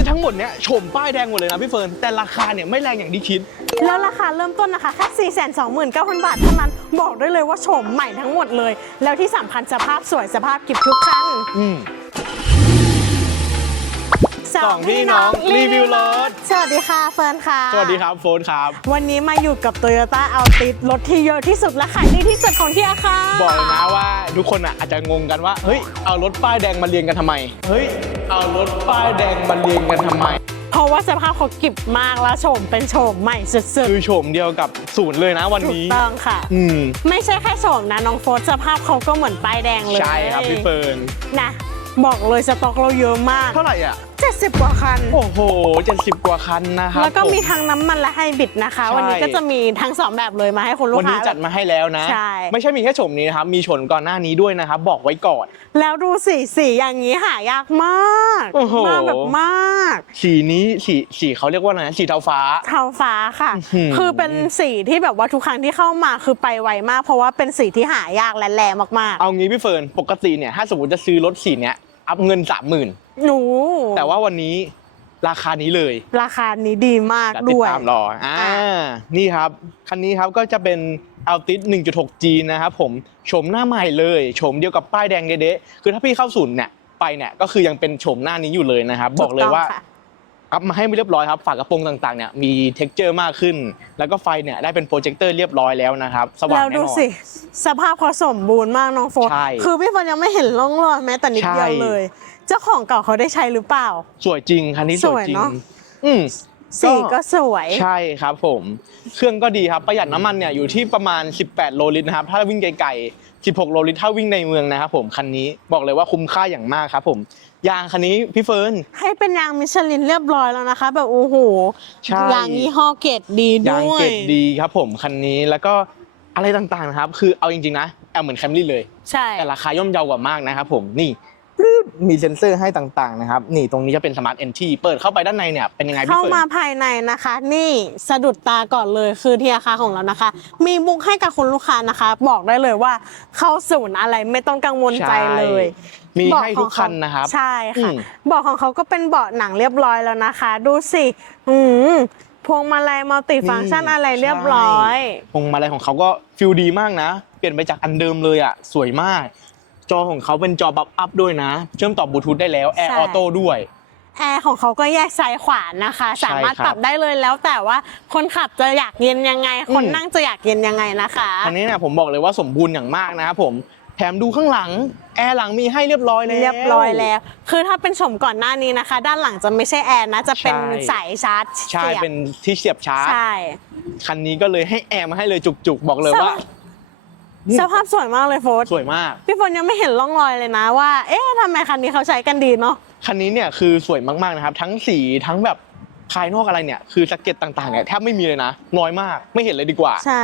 ที่ทั้งหมดเนี้ยโฉมป้ายแดงหมดเลยนะพี่เฟิร์นแต่ราคาเนี่ยไม่แรงอย่างที่คิด แล้วราคาเริ่มต้นนะคะแค่ 429,000 บาทเท่านั้นบอกได้เลยว่าโฉมใหม่ทั้งหมดเลย แล้วที่สำคัญสภาพสวยสภาพกิบทุกคันอืม สองพี่น้องรีวิวรถ สวัสดีค่ะเฟิร์นค่ะ สวัสดีครับโฟนครับ วันนี้มาอยู่กับ Toyota Altis รถที่เยอะที่สุดและขายดีที่สุดของที่อาคาบอกเลยนะว่าทุกคนอะอาจจะงงกันว่า เฮ้ย เอารถป้ายแดงมาเรียงกันทำไม เฮ้ย เอารถป้ายแดงมาเรียงกันทำไม เพราะว่าสภาพเขากิบมากและโฉมเป็นโฉมใหม่สุดคือโฉมเดียวกับศูนย์เลยนะวันๆถูกนี้ ต้องค่ะ อืม ไม่ใช่แค่โฉมนะน้องโฟสสภาพเขาก็เหมือนป้ายแดงเลยใช่ครับพี่เฟิร์นนะบอกเลยสต็อกเราเยอะมาก เท่าไหร่อะ 70 กว่าคัน โอ้โห 70 กว่าคันนะครับแล้วก็มีผ ทั้งน้ำมันและไฮบริดนะคะ ใช่ วันนี้ก็จะมีทั้งสองแบบเลยมาให้คุณลูกวันค้านี้จัดมาให้แล้วนะ ใช่ ไม่ใช่มีแค่โฉมนี้นะครับ มีโฉมก่อนหน้านี้ด้วยนะครับ บอกไว้ก่อน แล้วดูสีสีอย่างนี้หายากมากโอ้โห มากแบบมาก สีนี้สีสีเขาเรียกว่าอะไรนะสีเทาฟ้า เทาฟ้าค่ะ อื้อหือ คือเป็นสีที่แบบว่าทุกครั้งที่เข้ามาคือไปไวมาก เพราะว่าเป็นสีที่หายากและแรงมาก เอางี้พี่เฟิร์น ปกติเนี่ย ถ้าสมมติจะซื้อรถสีเนี้ย อัพเงิน30,000ๆหนูแต่ว่าวันนี้ราคานี้เลย ราคานี้ดีมากจะติดด้วย ตามรออ่าอะนี่ครับ คันนี้ครับก็จะเป็น Altis 1.6G นะครับผมโฉมหน้าใหม่เลยโฉมเดียวกับป้ายแดงเด๊ะๆคือถ้าพี่เข้าศูนย์เนี่ยไปเนี่ยก็คือยังเป็นโฉมหน้านี้อยู่เลยนะครับ บอกเลยว่าถูต้งค่ะ อัพมาให้เรียบร้อยครับฝากระโปรงต่างๆเนี่ยมีเท็กเจอร์มากขึ้น แล้วก็ไฟเนี่ยได้เป็นโปรเจคเตอร์เรียบร้อยแล้วนะครับสว่างแล้วแน่ดูนอนสิ สภาพเขาสมบูรณ์มากน้องโฟนใช่คือพี่ฝนยังไม่เห็นร่องรอยแม้แต่นิดเดียวใช่ เลย เจ้าของเก่าเขาได้ใช้หรือเปล่า สวยจริงคันนี้สวยจริสวยงเนอะ อืม สีก็สวยใช่ครับผม เครื่องก็ดีครับประหยัดน้ำมันเนี่ยอยู่ที่ประมาณ 18 โลลิตรนะครับ ถ้าวิ่งไกลๆ16 โลลิตรถ้าวิ่งในเมืองนะครับผมคันนี้บอกเลยว่าคุ้มค่าอย่างมากครับผมยางคันนี้พี่เฟิร์นให้เป็นยางมิชลินเรียบร้อยแล้วนะคะ แบบโอ้โหใช่ยางยี่ห้อเกรดดีด้วยยางเกรดดีครับผมคันนี้แล้วก็อะไรต่างๆนะครับ คือเอาจริงๆนะแอลเหมือนแคมรี่เลย ใช่แต่ราคาย่อมเยาวกว่ามากนะครับผมนี่ปึ๊บ มีเซ็นเซอร์ให้ต่างๆนะครับนี่ตรงนี้จะเป็นสมาร์ทเอนทีเปิดเข้าไปด้านในเนี่ยเป็นยังไงพี่เข้าเฟิร์น มาภายในนะคะ นี่สะดุดตาก่อนเลยคือที่อาคาของเรานะคะ มีบุ๊กให้กับคุณลูกค้านะคะ บอกได้เลยว่าเข้าศูนย์อะไรไม่ต้องกังวลใจเลย มีเบาะให้ขทุองกเขาคันนะครับ ใช่ค่ะอืม เบาะของเขาก็เป็นเบาะหนังเรียบร้อยแล้วนะคะ ดูสิอืมพวงมาลัยมัลติฟังก์ชันอะไรเรียบร้อยพวงมาลัยของเขาก็ฟิลดีมากนะ เปลี่ยนไปจากอันเดิมเลยอะ สวยมาก จอของเขาเป็นจอบับอัพด้วยนะ เชื่อมต่อบลูทูธได้แล้วแอร์ใช่ออโต้ด้วยแอร์ของเขาก็แยกซ้ายขวานะคะใช่สามารถครับปรับได้เลยแล้วแต่ว่าคนขับจะอยากเย็นยังไง คนอืมนั่งจะอยากเย็นยังไงนะคะอันนี้เนี่ยผมบอกเลยว่าสมบูรณ์อย่างมากนะครับผมแถมดูข้างหลัง แอร์หลังมีให้เรียบร้อยแล้วเรียบร้อยแล้ว คือถ้าเป็นชมก่อนหน้านี้นะคะ ด้านหลังจะไม่ใช่แอร์นะจะเป็นใช่สายชาร์จใช่สียบเป็นที่เสียบชาร์จใช่คันนี้ก็เลยให้แอร์มาให้เลยจุกๆ บอกเลยว่า สภาพสวยมากเลยโฟสสวยมาก พี่ฝนยังไม่เห็นร่องรอยเลยนะว่า เอ๊ะทำไมคันนี้เขาใช้กันดีเนาะ คันนี้เนี่ยคือสวยมากๆนะครับ ทั้งสีทั้งแบบภายนอกอะไรเนี่ยคือสเก็ตต่างๆเนี่ยแทบไม่มีเลยนะน้อยมากไม่เห็นเลยดีกว่า ใช่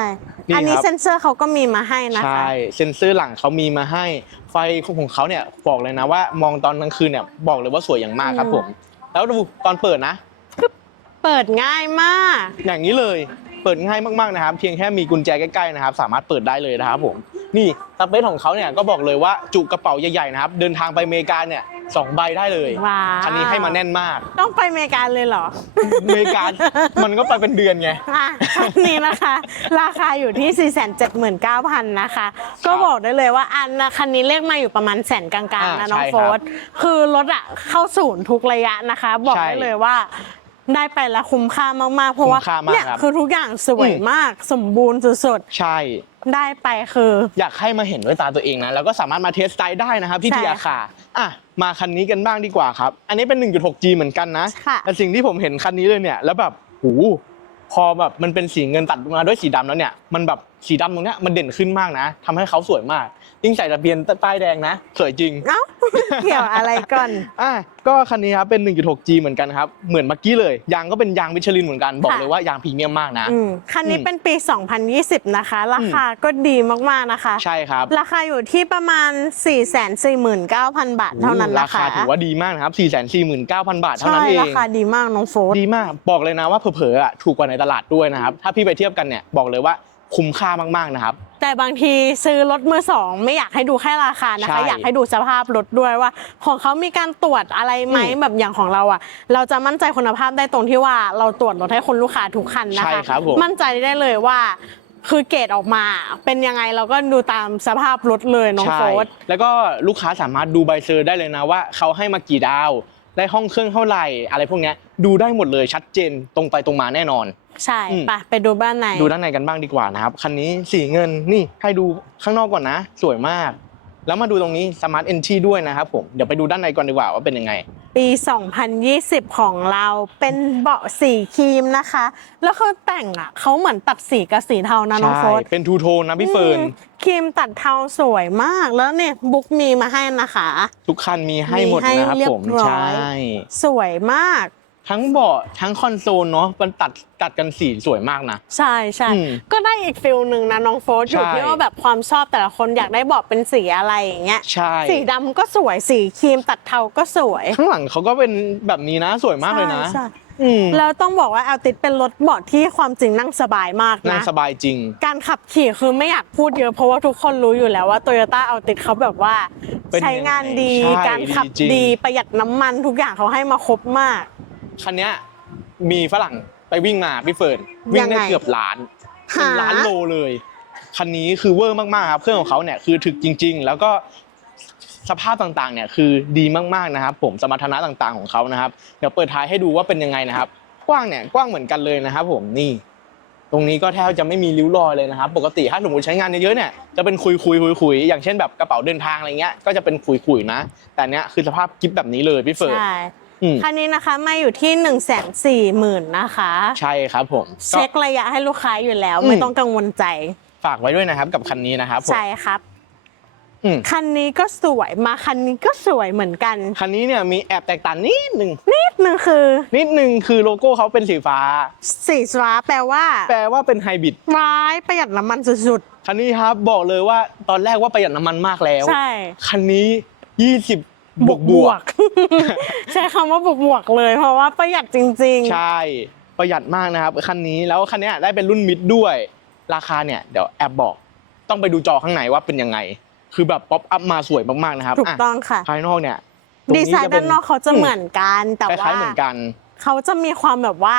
นี่อันนี้ครับ เซ็นเซอร์เขาก็มีมาให้นะคะ ใช่เซ็นเซอร์หลังเขามีมาให้ไฟของเขาเนี่ยบอกเลยนะว่า มองตอนกลางคืนเนี่ยบอกเลยว่าสวยอย่างมากครับผม แล้วดูตอนเปิดนะ เปิดง่ายมาก อย่างนี้เลย เปิดง่ายมากๆนะครับ เพียงแค่มีกุญแจใกล้ๆนะครับ สามารถเปิดได้เลยนะครับผม นี่สเปซของเขาเนี่ยก็บอกเลยว่าจุกระเป๋าใหญ่ๆนะครับ เดินทางไปอเมริกาเนี่ยสองใบได้เลยว้าว คันนี้ให้มาแน่นมาก ต้องไปอเมริกาเลยเหรอ อเมริกา มันก็ไปเป็นเดือนไง อะคันนี้นะคะ ราคาอยู่ที่ 479,000 นะคะ ก็บอกได้เลยว่าอันนะคันนี้เลขมาอยู่ประมาณแสนกลางๆอ่านะน้องใช่ครับโฟสคือรถอะเข้าศูนย์ทุกระยะนะคะ บอกใช่ ได้เลยว่า ได้ไปแล้วคุ้มค่ามากๆ เพราะว่าคุ้มค่ามากเนี่ยครับคือทุกอย่างสวยอืม มากสมบูรณ์สุดใช่ ๆได้ไปคือ อยากให้มาเห็นด้วยตาตัวเองนะ แล้วก็สามารถมาเทสไ i ได้นะครับ ที่ใช่ทีอาคาอะ มาคันนี้กันบ้างดีกว่าครับ อันนี้เป็น 1.6G เหมือนกันนะค่ะ แต่สิ่งที่ผมเห็นคันนี้เลยเนี่ย แล้วแบบ หู พอแบบมันเป็นสีเงินตัดมาด้วยสีดำแล้วเนี่ย มันแบบ สีดำตรงเนี้ยมันเด่นขึ้นมากนะทำให้เขาสวยมากยิ่งใส่ทะเบียนป้ายแดงนะ สวยจริง เอ้า เกี่ยวอะไรก่อน อะก็คันนี้ครับเป็น 1.6G เหมือนกันครับ เหมือนเมื่อกี้เลย ยางก็เป็นยางมิชลินเหมือนกัน บอกค่ะเลยว่ายางพรีเมียมมากนะ อืมคันนี้อืมเป็นปี 2020 นะคะ ราคาก็ดีมากๆนะคะ ใช่ครับราคาอยู่ที่ประมาณ 449,000 บาทเท่านั้นรานะคะคาถือว่าดีมากนะครับ 449,000 บาทเท่าใช่นั้นเอง ราคาดีมากน้องโฟสดีมากบอกเลยนะว่าเผลอๆอะถูกกว่าในตลาดด้วยนะครับ ถ้าพี่ไปเทียบกันเนี่ยบอกเลยว่า คุ้มค่ามากๆนะครับ แต่บางทีซื้อรถมือสองไม่อยากให้ดูแค่ราคานะคะ ใช่อยากให้ดูสภาพรถด้วยว่า ของเขามีการตรวจอะไรไหมอืมแบบอย่างของเราอะ เราจะมั่นใจคุณภาพได้ตรงที่ว่าเราตรวจรถให้คุณลูกค้าทุกคันนะคะ ใช่ครับผม มั่นใจได้เลยว่าคือเกรดออกมา เป็นยังไงเราก็ดูตามสภาพรถเลยน้องใช่โฟสแล้วก็ลูกค้าสามารถดูใบเซอร์ได้เลยนะว่าเขาให้มากี่ดาว ได้ห้องเครื่องเท่าไหร่ อะไรพวกเนี้ยดูได้หมดเลยชัดเจนตรงไปตรงมาแน่นอน ใช่อืมไปไปดูบ้านในดูด้านในกันบ้างดีกว่านะครับ คันนี้สีเงินนี่ให้ดูข้างนอกก่อนนะ สวยมาก แล้วมาดูตรงนี้ Smart Entry ด้วยนะครับผมเดี๋ยวไปดูด้านในก่อนดีกว่าว่าเป็นยังไง ปี 2020 ของเราเป็นเบาะสีครีมนะคะ แล้วเขาแต่งอะเขาเหมือนตัดสีกับสีเทานะน้องใช่โฟสเป็นทูโทนนะพี่เฟิร์นอืมครีมตัดเทาสวยมากแล้วเนี่ยบุ๊กมีมาให้นะคะ ทุกคันมีให้หมดมีให้นะครับเรียบผมร้อยใช่สวยมาก ทั้งเบาะทั้งคอนโซลเนาะมันตัดตัดกันสีสวยมากนะ ใช่ใช่อืมก็ได้อีกฟิลหนึ่งนะน้องโฟสอยู่ใช่ ที่ว่าแบบความชอบแต่ละคนอยากได้เบาะเป็นสีอะไรอย่างเงี้ยใช่สีดำก็สวยสีครีมตัดเทาก็สวยข้างหลังเขาก็เป็นแบบนี้นะสวยมากเลยนะ ใช่ใช่อืมแล้วต้องบอกว่าแอลติดเป็นรถเบาะที่ความจริงนั่งสบายมากนั่งนะ สบายจริง การขับขี่คือไม่อยากพูดเยอะเพราะว่าทุกคนรู้อยู่แล้วว่าโตโยต้าเอาติดเขาแบบว่า เป็นใช้งานดีใช่การขับดีจริง ดีประหยัดน้ำมันทุกอย่างเขาให้มาครบมาก คันเนี้ยมีฝรั่งไปวิ่งมาพี่เฟิร์นวิ่งได้ยังไงเกือบล้านเป็นหาล้านโลเลย คันนี้คือเวอร์มากๆครับเครื่องของเขาเนี่ยคือถึกจริง ๆ แล้วก็สภาพต่างๆเนี่ยคือดีมากๆนะครับ ผมสมรรถนะต่างๆของเขานะครับเดี๋ยวเปิดท้ายให้ดูว่าเป็นยังไงนะครับ กว้างเนี่ยกว้างเหมือนกันเลยนะครับ ผมนี่ ตรงนี้ก็แทบจะไม่มีริ้วรอยเลยนะครับ ปกติถ้าสมมติใช้งานเยอะๆเนี่ยจะเป็นคุยคุยคุยคุยๆอย่างเช่นแบบกระเป๋าเดินทางอะไรเงี้ยก็จะเป็นคุยคุยๆนะ แต่เนี้ยคือสภาพกิฟแบบนี้เลยพี่เฟิร์นใช่อืม คันนี้นะคะมาอยู่ที่1นึ่งแสนสี่หมื่นนะคะ ใช่ครับผมก็เช็คระยะให้ลูกค้าอยู่แล้วอืมไม่ต้องกังวลใจ ฝากไว้ด้วยนะครับกับคันนี้นะครับผมใช่ครับอืมคันนี้ก็สวยมาคันนี้ก็สวยเหมือนกัน คันนี้เนี่ยมีแอบแตกต่างนิดหนึ่งนิดนึงคือ นิดหนึ่งคือโลโก้เขาเป็นสีฟ้า สีฟ้าแปลว่า แปลว่าเป็นไฮบริดร้ายประหยัดน้ำมันสุดคันนี้ครับบอกเลยว่าตอนแรกว่าประหยัดน้ำมันมากแล้วๆใช่คันนี้ 20 บวกบวก ใช้คำว่าบวกบวกๆเลย เพราะว่าประหยัดจริงใช่ ประหยัดมากนะครับคันนี้แล้วคันเนี้ยได้เป็นรุ่นมิดด้วย ราคาเนี่ยเดี๋ยวแอบบอก ต้องไปดูจอข้างในว่าเป็นยังไง คือแบบป๊อปอัพมาสวยมากๆนะครับๆถูกะต้องค่ะภายนอกเนี่ยตรงดีไซน์จะเป็ด้านนอกเขาจะเหมือนกันแต่คว่าล้ายๆเหมือนกัน เขาจะมีความแบบว่า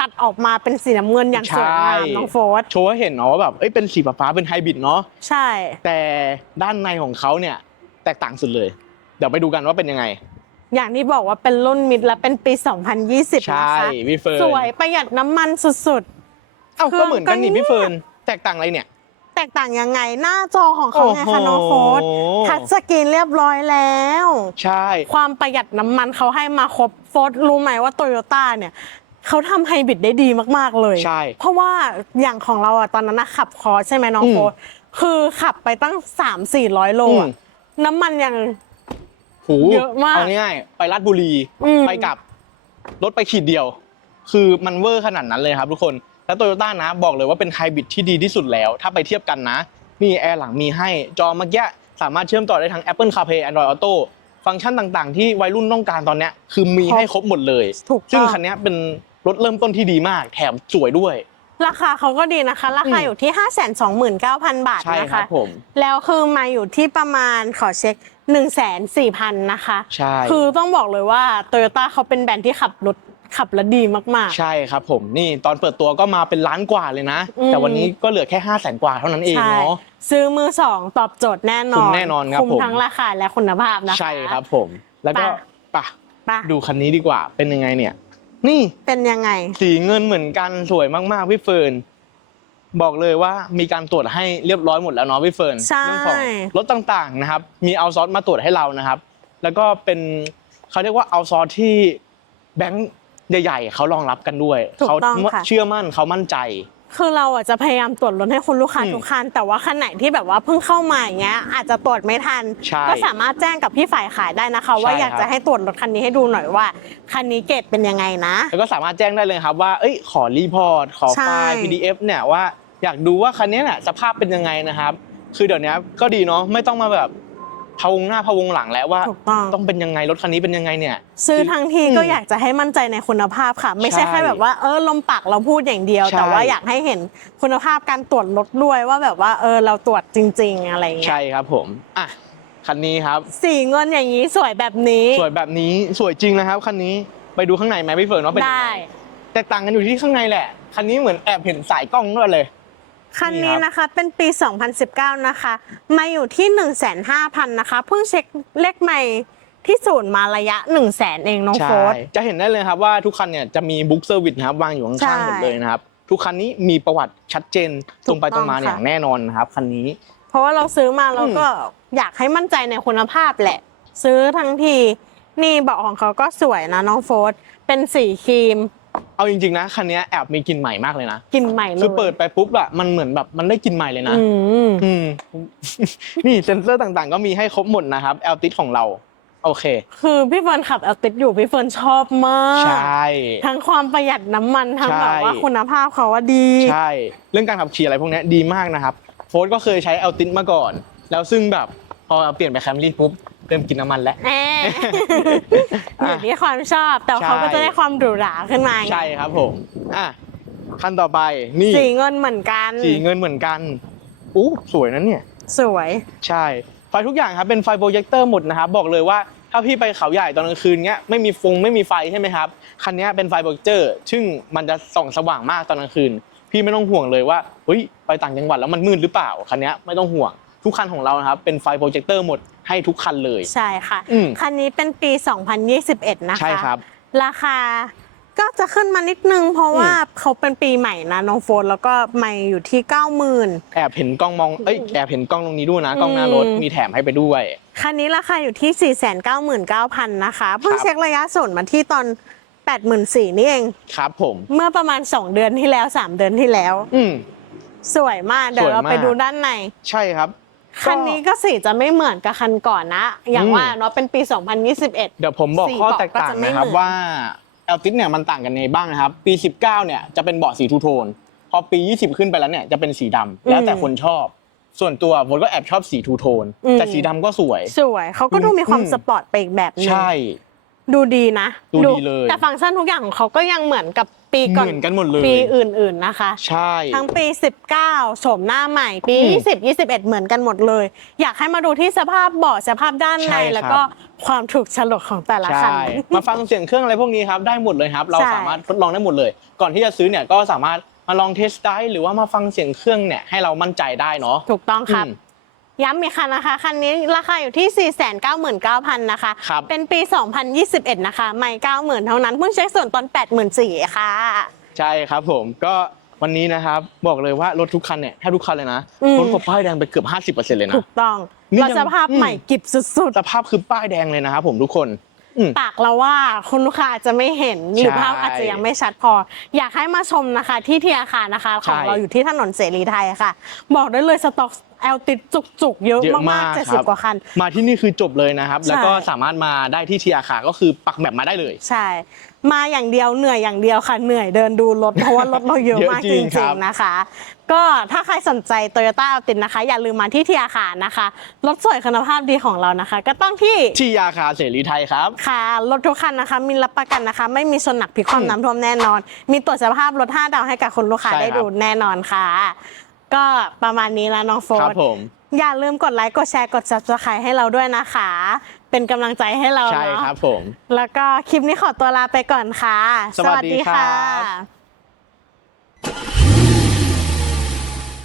ตัดออกมาเป็นสีน้ำเงินอย่างสวยงามใช่น้องโฟสโชว์ให้เห็นเนาะว่าแบบเอ้ยเป็นสีฟ้าๆเป็นไฮบริดเนาะใช่ แต่ด้านในของเขาเนี่ยแตกต่างสุดเลย เดี๋ยวไปดูกันว่าเป็นยังไง อย่างที่บอกว่าเป็นรุ่นมิดและเป็นปี 2020 ใช่นะคะพี่เฟิร์น สวยประหยัดน้ำมันสุด เอ้าเครื่ก็องเหมือนกันนี่ก็เนี่ยพี่เฟิร์นแตกต่างอะไรเนี่ย ๆ แตกต่างยังไงหน้าจอของเขาไงคะน้องโฟสโอ้โหทัชสกรีนเรียบร้อยแล้ว ใช่ ความประหยัดน้ำมันเขาให้มาครบโฟสรู้ไหมว่าโตโยต้าเนี่ยเขาทำไฮบริดได้ดีมาก ๆ เลย ใช่เพราะว่าอย่างของเราอะตอนนั้นนะขับคอร์สใช่ไหมน้องอืมโฟสคือขับไปตั้ง 3 4 0 0 โลอะอืม น้ำมันยัง หูเยอะมากเอาง่ายๆไปลาดบุรีอืม ไปกลับรถไปขีดเดียว คือมันเวอร์ขนาดนั้นเลยครับทุกคน แล้วโตโยต้านะบอกเลยว่าเป็นไฮบริดที่ดีที่สุดแล้ว ถ้าไปเทียบกันนะ นี่แอร์หลังมีให้จอเมื่อกี้สามารถเชื่อมต่อได้ทั้ง Apple CarPlay Android Auto ฟังก์ชันต่างๆ ที่วัยรุ่นต้องการตอนเนี้ยคือมีให้ครบหมดเลย ถูกซึ่งต้องคันเนี้ยเป็นรถเริ่มต้นที่ดีมาก แถมสวยด้วย ราคาเขาก็ดีนะคะ ราคาอืมอยู่ที่ 529,000 บาทใช่นะครัคะ บผม แล้วคือมาอยู่ที่ประมาณขอเช็ค 1 4 0 0 0นะคะ ใช่ คือต้องบอกเลยว่าโตโยต้าเขาเป็นแบรนด์ที่ขับรถขับแล้วดีมากใช่ครับผมนี่ตอนเปิดตัวก็มาเป็นล้านกว่าเลยนะ อืม แต่วันนี้ก็เหลือแค่ 5 0 0แสนกว่าเท่านั้นเองใช่เนาะ ซื้อมือสองตอบโจทย์แน่นอนคุ้มแน่นอนครับคุ้มผม ทั้งราคาและคุณภาพนะคะ ใช่ครับผม แล้วก็ไป ปะไปะดูคันนี้ดีกว่าเป็นยังไงเนี่ย นี่เป็นยังไง สีเงินเหมือนกันสวยมากๆพี่เฟิร์นบอกเลยว่ามีการตรวจให้เรียบร้อยหมดแล้วเนาะพี่เฟิร์นใช่ เรื่องของรถต่างๆนะครับ มีเอาซอสมาตรวจให้เรานะครับ แล้วก็เป็นเขาเรียกว่าเอาซอสที่แบงค์ใหญ่ ๆเขารองรับกันด้วยถูกเขาต้องค่ะ เชื่อมั่นเขามั่นใจ คือเราอะจะพยายามตรวจรถให้คุณลูกค้าอืมทุกคัน แต่ว่าคันไหนที่แบบว่าเพิ่งเข้ามาอย่างเงี้ยอาจจะตรวจไม่ทัน ใช่ก็สามารถแจ้งกับพี่ฝ่ายขายได้นะคะ ว่าใช่อยากครับ จะให้ตรวจรถคันนี้ให้ดูหน่อยว่าคันนี้เกรดเป็นยังไงนะ แล้วก็สามารถแจ้งได้เลยครับว่า เอ้ย ขอรีพอร์ต ขอไฟใช่ล์ PDF เนี่ยว่าอยากดูว่าคันนี้น่ะสภาพเป็นยังไงนะครับ คือเดี๋ยวนี้ก็ดีเนาะ ไม่ต้องมาแบบ พะวงหน้าพะวงหลังแล้วว่า ถูกต้อง ต้องเป็นยังไงรถคันนี้เป็นยังไงเนี่ย ซื้อทั้งทีก็อืมอยากจะให้มั่นใจในคุณภาพค่ะ ไม่ใช่ใช่แค่แบบว่าเออลมปากเราพูดอย่างเดียว ใช่ แต่ว่าอยากให้เห็นคุณภาพการตรวจรถด้วยว่าแบบว่าเออเราตรวจจริง ๆ อะไรอย่างเงี้ยใช่ครับผมอะคันนี้ครับ สีเงินอย่างนี้สวยแบบนี้สวยแบบนี้สวยจริงนะครับคันนี้ไปดูข้างในไหมพี่เฟิร์นว่าเป็นยังได้ ไงแตกต่างกันอยู่ที่ข้างในแหละคันนี้เหมือนแอบเห็นสายกล้องด้วยเลย คันนี่นี้ครับนะคะเป็นปี 2019 นะคะ มาอยู่ที่ 1,500,000 นะคะ เพิ่งเช็คเลขใหม่ที่ศูนย์มาระยะ 1 0 0 0 0แสนเองน้องใช่โฟร์จะเห็นได้เลยครับว่าทุกคันเนี่ยจะมีบุ๊กเซอร์วิสนะครับวางอยู่ข้างๆหมดเลยนะครับ ทุกคันนี้มีประวัติชัดเจนตรงไปตรงมาอย่างแน่นอนนะครับคันนี้ เพราะว่าเราซื้อมาเราอืมก็อยากให้มั่นใจในคุณภาพแหละ ซื้อทั้งทีนี่เบาะของเขาก็สวยนะน้องโฟร์เป็นสีครีม เอาจริงๆนะคันนี้แอบมีกลิ่นใหม่มากเลยนะกลินใหม่เลยคือเปิดไปปุ๊บอะมันเหมือนแบบมันได้กลิ่นใหม่เลยนะอืมอืมนี่เซ็นเซอร์ต่างๆ ก็มีให้ครบหมดนะครับแอลติสของเราโอเค คือพี่เฟิร์นขับแอลติดอยู่พี่เฟิร์นชอบมากใช่ทั้งความประหยัดน้ำมันทั้งใช่แบบว่าคุณภาพเขาว่าดีใช่เรื่องการขับขี่อะไรพวกเนี้ยดีมากนะครับโฟร์ก็เคยใช้แอลติสมาก่อน แล้วซึ่งแบบพอเปลี่ยนไปแคมรี่ปุ๊บเริ่มกินน้ำมันแล้วแออยู่ที่ความชอบ แต่เขาก็จะได้ความหรูหราขึ้นมาไงใช่ครับผมอะคันต่อไปนี่สีเงินเหมือนกัน สีเงินเหมือนกันอู้สวยนะเนี่ย สวย ใช่ ไฟทุกอย่างครับเป็นไฟโปรเจคเตอร์หมดนะครับบอกเลยว่าถ้าพี่ไปเขาใหญ่ตอนกลางคืนเงี้ยไม่มีฟงไม่มีไฟใช่ไหมครับคันเนี้ยเป็นไฟโปรเจคเตอร์ ซึ่งมันจะส่องสว่างมากตอนกลางคืน พี่ไม่ต้องห่วงเลยว่าเฮ้ยไปต่างจังหวัดแล้วมันมืดหรือเปล่าคันเนี้ยไม่ต้องห่วงทุกคันของเรานะครับเป็นไฟโปรเจคเตอร์หมด ให้ทุกคันเลย ใช่ค่ะ อืม คันนี้เป็นปี 2021 นะคะ ใช่ครับ ราคาก็จะขึ้นมานิดนึง เพราะว่าเขาเป็นปีใหม่นะน้องโฟนแล้วก็ไม่อยู่ที่ 90,000 แอบเห็นกล้องมองเอ้ยแอบเห็นกล้องตรงนี้ด้วยนะกล้องหน้ารถอืม มีแถมให้ไปด้วย คันนี้ราคาอยู่ที่ 499,000 นะคะ เพิ่งครับเช็คระยะส่วนมาที่ตอน 84,000นี่เอง ครับผม เมื่อประมาณ 2 เดือนที่แล้ว 3 เดือนที่แล้ว อืม สวยมาก เดี๋ยวสวยเรามาก ไปดูด้านใน ใช่ครับ คันนี้ก็สีจะไม่เหมือนกับคันก่อนนะ อย่างอืมว่าเนาะเป็นปี 2021 เดี๋ยวผมบอกสีข้อเบาะแตกต่างก็จะไม่นะครับเหมือนว่าแอลติสเนี่ยมันต่างกันในบ้างนะครับ ปี 19 เนี่ยจะเป็นเบาะสีทูโทน พอปี 20 ขึ้นไปแล้วเนี่ยจะเป็นสีดำแล้วแต่คนชอบ ส่วนตัวผมก็แอบชอบสีทูโทน แต่สีดำก็สวย สวยเขาก็ดูมีความอืมสปอร์ตไปอีกแบบหนึงใช่ ดูดีนะดูดีเลย แต่ฟังก์ชันทุกอย่างของเขาก็ยังเหมือนกับปีก่อนเหมือนกันหมดเลยปีอื่น ๆนะคะ ใช่ ทั้งปี 19โฉมหน้าใหม่ ปีอืม20 21 เหมือนกันหมดเลย อยากให้มาดูที่สภาพเบาะสภาพด้านในใช่ครับแล้วก็ความถูกฉลกของแต่ละคันใช่มาฟังเสียงเครื่องอะไรพวกนี้ครับได้หมดเลยครับ เราใช่สามารถทดลองได้หมดเลย ก่อนที่จะซื้อเนี่ยก็สามารถมาลองเทสไดร์หรือว่ามาฟังเสียงเครื่องเนี่ยให้เรามั่นใจได้เนาะถูกต้องครับอืม ย้ำอีกคันนะคะ คันนี้ราคาอยู่ที่ 499,000 นะคะ ครับ เป็นปี 2021 นะคะ ไม่ 90,000 เท่านั้นเพิ่งเช็คส่วนตอน 84,000ค่ะ ใช่ครับผมก็วันนี้นะครับบอกเลยว่ารถทุกคันเนี่ยแทบทุกคันเลยนะอืม รถกับป้ายแดงไปเกือบ50%เลยนะ ถูกต้องนี่เรายัง สภาพอืมใหม่กิบสุดสภาพคือป้ายแดงเลยนะครับผมทุกคน อืม ๆ ปากเราว่าคุณลูกค้าอาจจะไม่เห็น หรือใช่ภาพอาจจะยังไม่ชัดพอ อยากให้มาชมนะคะ ที่เทียคานะคะ ของใช่ เราอยู่ที่ถนนเสรีไทยค่ะ บอกได้เลยสต็อก แอลติดจุกๆ เยอะเยอะมามากกๆเจ็ดคสิบรับ กว่าคัน มาที่นี่คือจบเลยนะครับใช่แล้วก็สามารถมาได้ที่ทีอาคาก็คือปักแบบมาได้เลย ใช่ มาอย่างเดียวเหนื่อยอย่างเดียวค่ะ เหนื่อยเดินดูรถ เพราะว่ารถเราเยอะเยอะมากจจริริงครับงๆนะคะ ก็ถ้าใครสนใจ Toyota a l t i นนะคะ อย่าลืมมาที่เทียคานะคะ รถสวยคุณภาพดีของเรานะคะ ก็ต้องที่ทีอาคาเสรีไทยครับ ค่ะรถทุกคันนะคะ มีรับประกันนะคะ ไม่มีชนหนักพลิกความอืมน้ำท่วมแน่นอน มีตรวจสภาพรถ 5 ดาวให้กับคุณลูกค้าใช่ได้ครับ ดูแน่นอนค่ะ ก็ประมาณนี้แล้วน้องโฟครับผม อย่าลืมกดไลค์กดแชร์กด subscribe ให้เราด้วยนะคะ เป็นกำลังใจให้เราใช่เนาะครับผม แล้วก็คลิปนี้ขอตัวลาไปก่อนค่ะ สวัสดีค่ะ